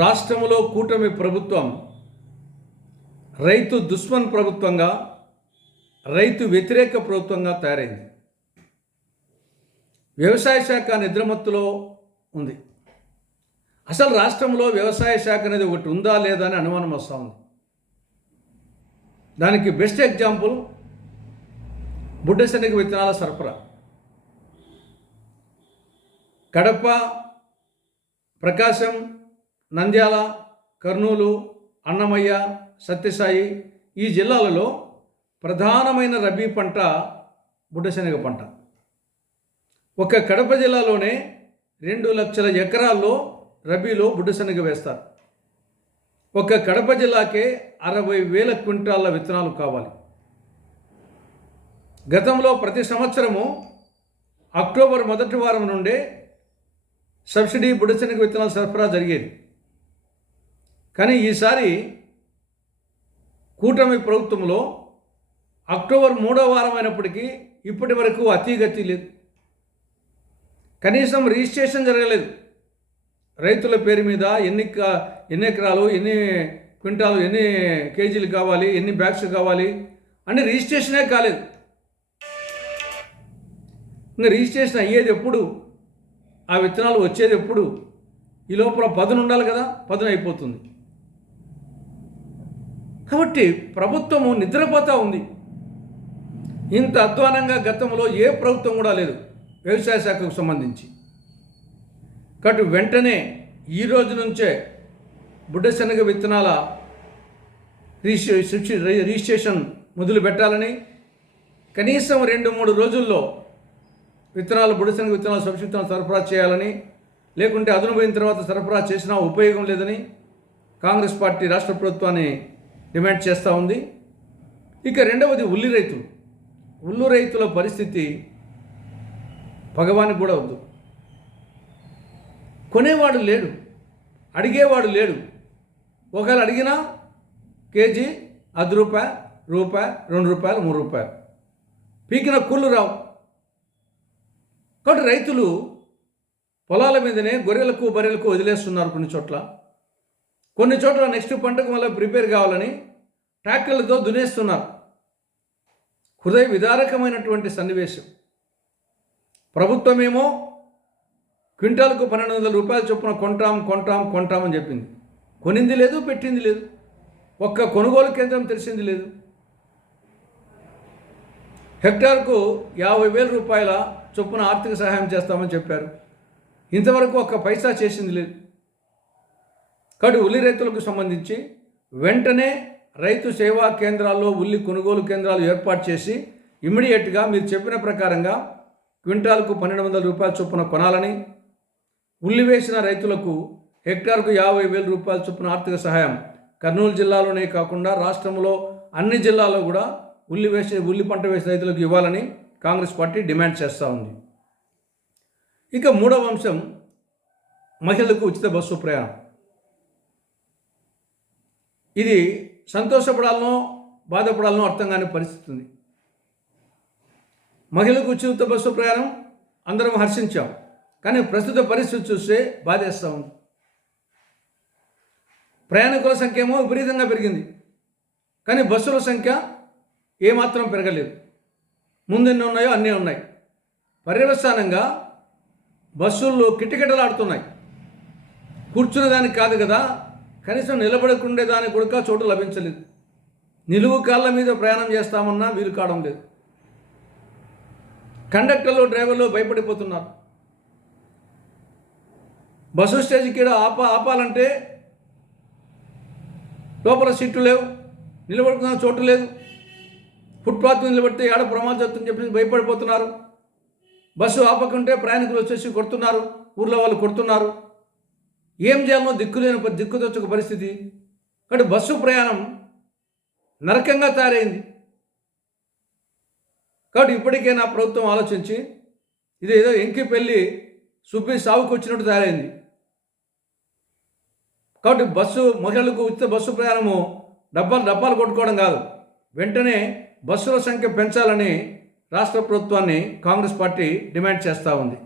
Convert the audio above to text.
రాష్ట్రంలో కూటమి ప్రభుత్వం రైతు దుష్మన్ ప్రభుత్వంగా, రైతు వ్యతిరేక ప్రభుత్వంగా తయారైంది. వ్యవసాయ శాఖ నిద్రమత్తులో ఉంది. అసలు రాష్ట్రంలో వ్యవసాయ శాఖ అనేది ఒకటి ఉందా లేదా అని అనుమానం వస్తూ ఉంది. దానికి బెస్ట్ ఎగ్జాంపుల్ బుడ్డశనగ విత్తనాల సరఫరా. కడప, ప్రకాశం, నంద్యాల, కర్నూలు, అన్నమయ్య, సత్యసాయి ఈ జిల్లాలలో ప్రధానమైన రబీ పంట బుడ్డశనగ పంట. ఒక కడప జిల్లాలోనే 2 లక్షల ఎకరాల్లో రబీలో బుడ్డశనగ వేస్తారు. ఒక కడప జిల్లాకే 60,000 క్వింటాళ్ళ విత్తనాలు కావాలి. గతంలో ప్రతి సంవత్సరము అక్టోబర్ మొదటి వారం నుండే సబ్సిడీ బుడ్డశనగ విత్తనాల సరఫరా జరిగేది. కానీ ఈసారి కూటమి ప్రభుత్వంలో అక్టోబర్ 3వ వారం అయినప్పటికీ ఇప్పటి వరకు అతీగతి లేదు. కనీసం రిజిస్ట్రేషన్ జరగలేదు. రైతుల పేరు మీద ఎన్ని ఎకరాలు, ఎన్ని క్వింటాలు, ఎన్ని కేజీలు కావాలి, ఎన్ని బ్యాగ్స్ కావాలి అని రిజిస్ట్రేషనే కాలేదు. ఇంకా రిజిస్ట్రేషన్ అయ్యేది ఎప్పుడు, ఆ విత్తనాలు వచ్చేది ఎప్పుడు? ఈ లోపల పదును ఉండాలి కదా, పదును అయిపోతుంది. కాబట్టి ప్రభుత్వము నిద్రపోతూ ఉంది. ఇంత అధ్వానంగా గతంలో ఏ ప్రభుత్వం కూడా లేదు వ్యవసాయ శాఖకు సంబంధించి. కాబట్టి వెంటనే ఈ రోజు నుంచే బుడ్డశనగ విత్తనాల రిజిస్ట్రేషన్ మొదలు పెట్టాలని, కనీసం 2-3 రోజుల్లో బుడ్డశనగ విత్తనాలు సబ్సిడీ విత్తనాలు సరఫరా చేయాలని, లేకుంటే అదును పోయిన తర్వాత సరఫరా చేసినా ఉపయోగం లేదని కాంగ్రెస్ పార్టీ రాష్ట్ర ప్రభుత్వాన్ని డిమాండ్ చేస్తూ ఉంది. ఇక రెండవది ఉల్లి రైతుల పరిస్థితి భగవానికి కూడా వద్దు. కొనేవాడు లేడు, అడిగేవాడు లేడు. ఒకవేళ అడిగినా కేజీ ₹10, రూపాయి, ₹2, ₹3. పీకిన కూళ్ళు రావు. కాబట్టి రైతులు పొలాల మీదనే గొర్రెలకు బర్రెలకు వదిలేస్తున్నారు. కొన్ని చోట్ల నెక్స్ట్ పంటకు మళ్ళీ ప్రిపేర్ కావాలని ట్రాక్టర్లతో దున్నేస్తున్నారు. హృదయ విదారకమైనటువంటి సన్నివేశం. ప్రభుత్వమేమో క్వింటాల్కు ₹1,200 చొప్పున కొంటామని చెప్పింది. కొనింది లేదు, పెట్టింది లేదు. ఒక్క కొనుగోలు కేంద్రం తెలిసింది లేదు. హెక్టార్కు ₹50,000 చొప్పున ఆర్థిక సహాయం చేస్తామని చెప్పారు. ఇంతవరకు ఒక్క పైసా చేసింది లేదు. కాబట్టి ఉల్లి రైతులకు సంబంధించి వెంటనే రైతు సేవా కేంద్రాల్లో ఉల్లి కొనుగోలు కేంద్రాలు ఏర్పాటు చేసి ఇమ్మీడియట్గా మీరు చెప్పిన ప్రకారంగా క్వింటాల్కు ₹1,200 చొప్పున కొనాలని, ఉల్లి వేసిన రైతులకు హెక్టార్కు ₹50,000 చొప్పున ఆర్థిక సహాయం కర్నూలు జిల్లాలోనే కాకుండా రాష్ట్రంలో అన్ని జిల్లాల్లో కూడా ఉల్లి పంట వేసిన రైతులకు ఇవ్వాలని కాంగ్రెస్ పార్టీ డిమాండ్ చేస్తూ ఉంది. ఇక మూడవ అంశం మహిళలకు ఉచిత బస్సు ప్రయాణం. ఇది సంతోషపడాలనో బాధపడాలనో అర్థం కాని పరిస్థితి ఉంది. మహిళలకు ఉచిత బస్సు ప్రయాణం అందరం హర్షించాం. కానీ ప్రస్తుత పరిస్థితి చూస్తే బాధేస్తూ ఉంది. ప్రయాణికుల సంఖ్య ఏమో విపరీతంగా పెరిగింది, కానీ బస్సుల సంఖ్య ఏమాత్రం పెరగలేదు. ముందెన్ని ఉన్నాయో అన్నీ ఉన్నాయి. పర్యవసానంగా బస్సుల్లో కిటకిటలాడుతున్నాయి. కూర్చునేదానికి కాదు కదా, కనీసం నిలబడకుండే దానికి కూడా చోటు లభించలేదు. నిలువు కాళ్ళ మీద ప్రయాణం చేస్తామన్నా వీలు కావడం లేదు. కండక్టర్లు, డ్రైవర్లు భయపడిపోతున్నారు. బస్సు స్టేజ్కి ఆపాలంటే లోపల సీట్లు లేవు, నిలబడుకున్న చోటు లేదు. ఫుట్పాత్ నిలబడితే ఏడ ప్రమాదం జరుగుతుందని చెప్పి భయపడిపోతున్నారు. బస్సు ఆపకుంటే ప్రయాణికులు వచ్చేసి కొడుతున్నారు, ఊర్లో వాళ్ళు కొడుతున్నారు. ఏం చేయాలనో దిక్కుతోచక పరిస్థితి. కాబట్టి బస్సు ప్రయాణం నరకంగా తయారైంది. కాబట్టి ఇప్పటికైనా ప్రభుత్వం ఆలోచించి, ఇది ఏదో ఎంకి పెళ్ళి సుబ్బి సాగుకు వచ్చినట్టు తయారైంది. కాబట్టి మహిళలకు ఉచిత బస్సు ప్రయాణము డబ్బాలు కొట్టుకోవడం కాదు, వెంటనే బస్సుల సంఖ్య పెంచాలని రాష్ట్ర ప్రభుత్వాన్ని కాంగ్రెస్ పార్టీ డిమాండ్ చేస్తూ ఉంది.